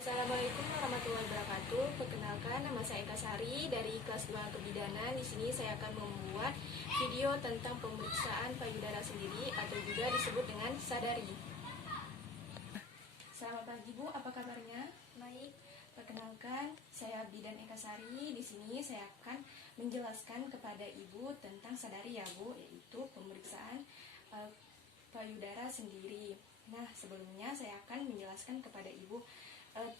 Assalamualaikum warahmatullahi wabarakatuh. Perkenalkan, nama saya Eka Sari dari kelas 2 Kebidanan. Di sini saya akan membuat video tentang pemeriksaan payudara sendiri atau juga disebut dengan sadari. Selamat pagi Bu, apa kabarnya? Baik. Perkenalkan, saya Bidan Eka Sari. Di sini saya akan menjelaskan kepada Ibu tentang sadari ya Bu, yaitu pemeriksaan payudara sendiri. Nah, sebelumnya saya akan menjelaskan kepada Ibu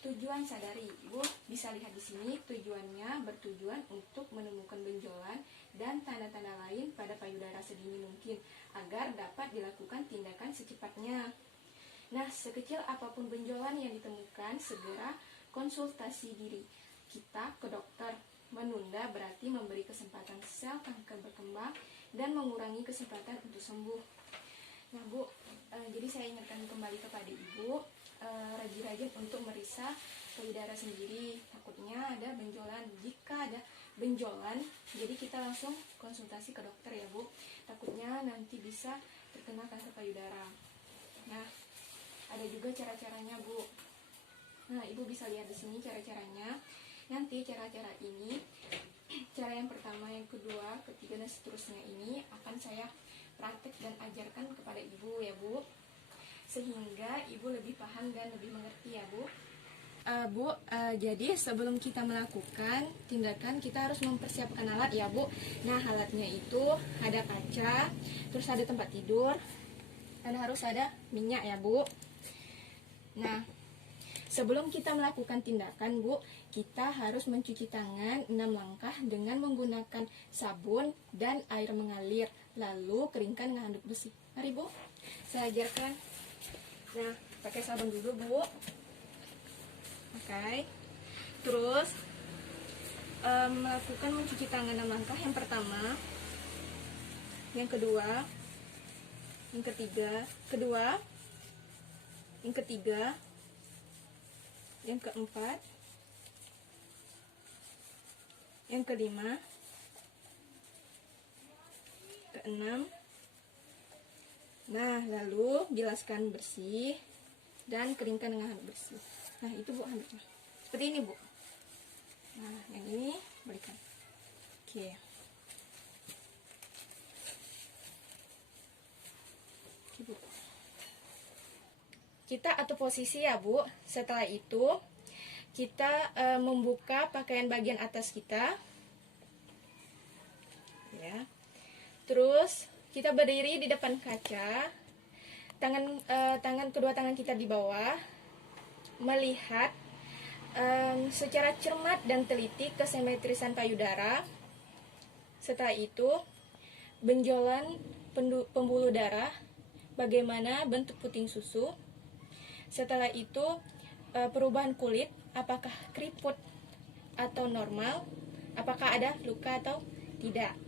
tujuan sadari. Ibu bisa lihat di sini, tujuannya bertujuan untuk menemukan benjolan dan tanda-tanda lain pada payudara sedini mungkin agar dapat dilakukan tindakan secepatnya. Nah, sekecil apapun benjolan yang ditemukan, segera konsultasi diri kita ke dokter. Menunda berarti memberi kesempatan sel kanker berkembang dan mengurangi kesempatan untuk sembuh. Nah Bu, jadi saya ingatkan kembali kepada Ibu, rajin-rajin untuk meriksa payudara sendiri. Takutnya ada benjolan. Jika ada benjolan, jadi kita langsung konsultasi ke dokter ya Bu. Takutnya nanti bisa terkena kanker payudara. Nah, ada juga cara-caranya Bu. Nah, Ibu bisa lihat di sini cara-caranya. Nanti cara-cara ini, cara yang pertama, yang kedua, ketiga, dan seterusnya ini akan saya praktek dan ajarkan kepada Ibu ya Bu, sehingga Ibu lebih paham dan lebih mengerti ya Bu. Jadi sebelum kita melakukan tindakan, kita harus mempersiapkan alat ya Bu. Nah, alatnya itu ada kaca, terus ada tempat tidur, dan harus ada minyak ya Bu. Nah, sebelum kita melakukan tindakan Bu, kita harus mencuci tangan 6 langkah dengan menggunakan sabun dan air mengalir. Lalu keringkan dengan handuk besi. Mari Bu, saya ajarkan. Nah, pakai sabun dulu Bu. Oke. Terus melakukan mencuci tangan 6 langkah. Yang pertama, yang kedua, yang ketiga, yang ketiga, yang keempat, yang kelima, keenam. Nah, lalu bilaskan bersih dan keringkan dengan handuk bersih. Nah, itu Bu handuknya. Seperti ini Bu. Nah, yang ini berikan. Oke. Oke Bu. Kita atau posisi ya Bu. Setelah itu kita membuka pakaian bagian atas kita. Ya. Terus kita berdiri di depan kaca, kedua tangan kita di bawah, melihat secara cermat dan teliti kesimetrisan payudara. Setelah itu, benjolan pembuluh darah, bagaimana bentuk puting susu. Setelah itu, perubahan kulit, apakah keriput atau normal, apakah ada luka atau tidak.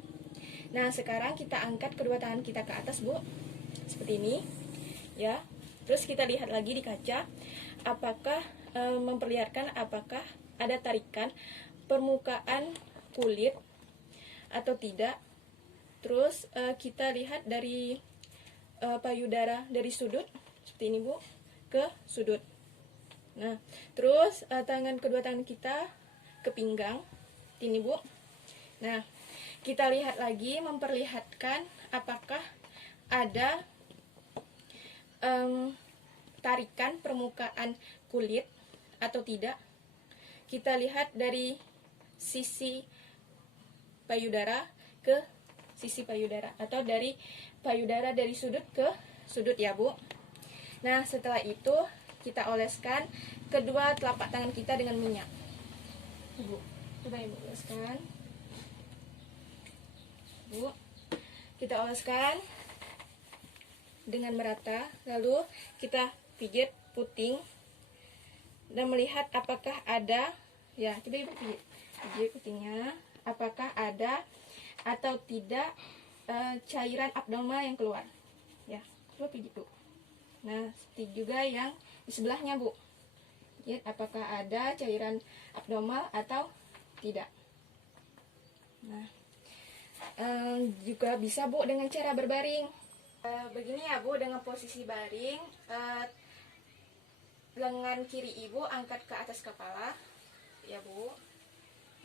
Nah, sekarang kita angkat kedua tangan kita ke atas Bu, seperti ini ya. Terus kita lihat lagi di kaca, apakah memperlihatkan apakah ada tarikan permukaan kulit atau tidak. Terus kita lihat dari payudara dari sudut seperti ini Bu, ke sudut. Nah, terus kedua tangan kita ke pinggang ini Bu. Nah, kita lihat lagi, memperlihatkan apakah ada tarikan permukaan kulit atau tidak. Kita lihat dari sisi payudara ke sisi payudara, atau dari payudara dari sudut ke sudut ya Bu. Nah, setelah itu kita oleskan kedua telapak tangan kita dengan minyak. Bu, coba Ibu oleskan. Bu, kita oleskan dengan merata, lalu kita pijit puting dan melihat apakah ada, ya coba Ibu pijit putingnya, apakah ada atau tidak cairan abnormal yang keluar. Ya, coba pijit Bu. Nah, seperti juga yang di sebelahnya Bu. Lihat apakah ada cairan abnormal atau tidak. Nah, juga bisa Bu dengan cara berbaring. Begini ya Bu, dengan posisi baring, lengan kiri ibu angkat ke atas kepala ya Bu.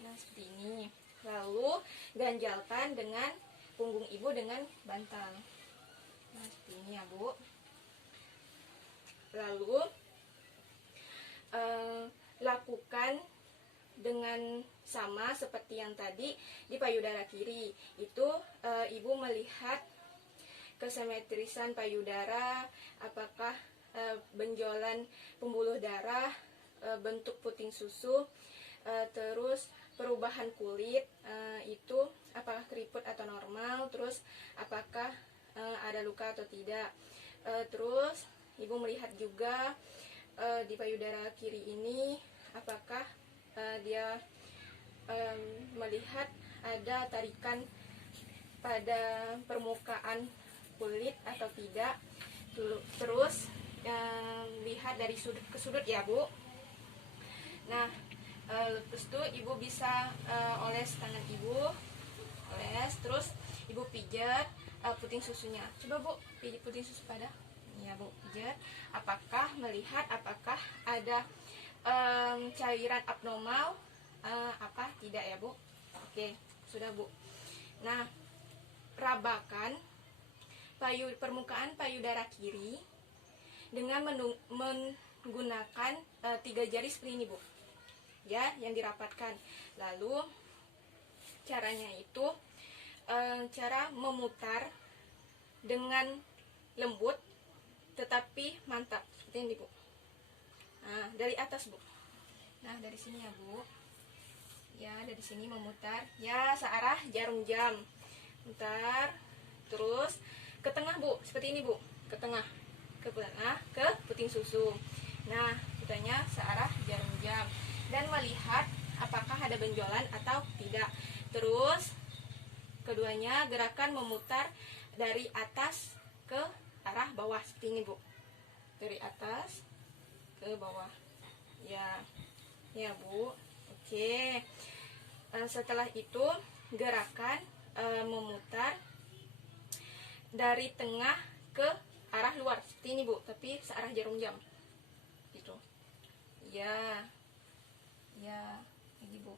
Nah seperti ini. Lalu ganjalkan dengan punggung ibu dengan bantal. Nah seperti ini ya Bu. Lalu lakukan dengan sama seperti yang tadi di payudara kiri. Itu ibu melihat kesimetrisan payudara, apakah benjolan pembuluh darah, bentuk puting susu, terus perubahan kulit, itu apakah keriput atau normal, terus apakah ada luka atau tidak. Terus ibu melihat juga di payudara kiri ini apakah dia melihat ada tarikan pada permukaan kulit atau tidak. Terus lihat dari sudut ke sudut ya Bu. Nah lepas itu ibu bisa oles tangan ibu, oles, terus ibu pijat puting susunya. Coba Bu pijat puting susu pada ya Bu, pijat. Apakah melihat apakah ada cairan abnormal apa tidak ya Bu. Oke sudah Bu. Nah rabakan permukaan payudara kiri dengan menggunakan 3 jari seperti ini Bu ya, yang dirapatkan. Lalu caranya itu cara memutar dengan lembut tetapi mantap seperti ini Bu. Nah dari atas Bu. Nah dari sini ya Bu ya, dari sini memutar ya searah jarum jam, mutar terus ke tengah Bu, seperti ini Bu, ke tengah ke puting susu. Nah putarnya searah jarum jam dan melihat apakah ada benjolan atau tidak. Terus keduanya gerakan memutar dari atas ke arah bawah seperti ini Bu, dari atas ke bawah ya ya Bu. Oke, setelah itu gerakan memutar dari tengah ke arah luar seperti ini Bu, tapi searah jarum jam gitu ya ya ini Bu.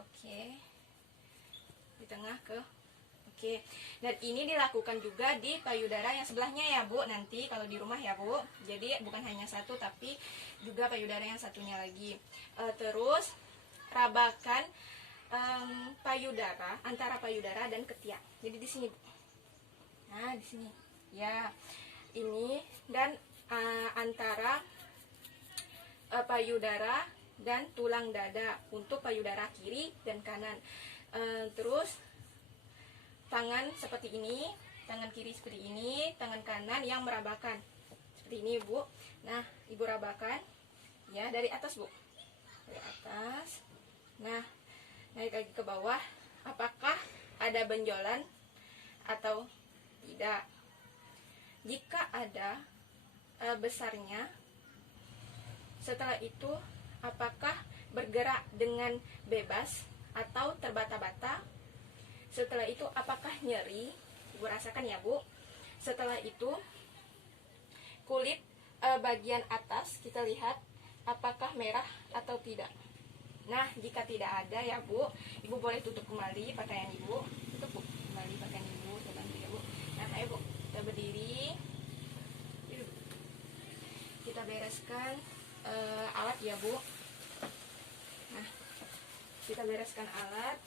Oke, di tengah ke oke. Dan ini dilakukan juga di payudara yang sebelahnya ya Bu, nanti kalau di rumah ya Bu. Jadi bukan hanya satu tapi juga payudara yang satunya lagi. Terus rabakan payudara, antara payudara dan ketiak. Jadi di sini Bu. Nah di sini ya, ini dan antara payudara dan tulang dada untuk payudara kiri dan kanan. Terus tangan seperti ini, tangan kiri seperti ini, tangan kanan yang merabakan seperti ini Bu. Nah ibu rabakan ya dari atas Bu, dari atas. Nah naik lagi ke bawah, apakah ada benjolan atau tidak. Jika ada besarnya, setelah itu apakah bergerak dengan bebas atau terbata-bata. Setelah itu apakah nyeri, ibu rasakan ya Bu. Setelah itu kulit bagian atas kita lihat apakah merah atau tidak. Nah jika tidak ada ya Bu, ibu boleh tutup kembali pakaian ibu, tutup Bu kembali pakaian ibu, bantu ya Bu. Nah ayo Bu, kita berdiri, kita bereskan alat ya Bu. Nah kita bereskan alat,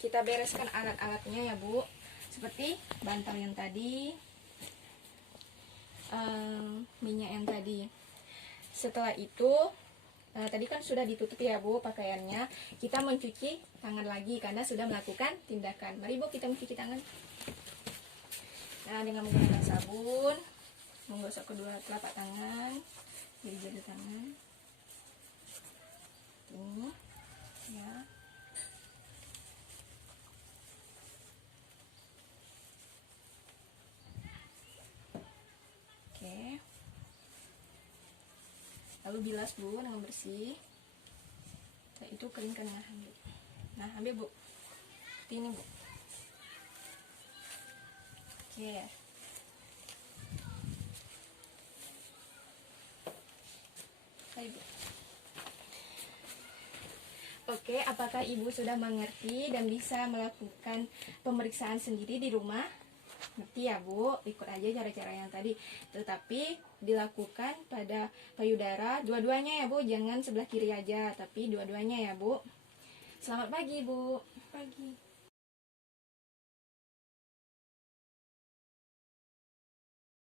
kita bereskan alat-alatnya ya Bu, seperti bantal yang tadi, minyak yang tadi. Setelah itu tadi kan sudah ditutup ya Bu pakaiannya, kita mencuci tangan lagi karena sudah melakukan tindakan. Mari Bu kita mencuci tangan. Nah dengan menggunakan sabun, menggosok kedua telapak tangan, jari-jari tangan ini ya. Oke, lalu bilas Bu dengan bersih. Setelah itu keringkan dengan handuk. Nah ambil Bu, seperti ini Bu. Oke, Ibu. Oke, apakah Ibu sudah mengerti dan bisa melakukan pemeriksaan sendiri di rumah? Ngerti ya Bu, ikut aja cara-cara yang tadi. Tetapi dilakukan pada payudara dua-duanya ya Bu, jangan sebelah kiri aja, tapi dua-duanya ya Bu. Selamat pagi Bu. Pagi.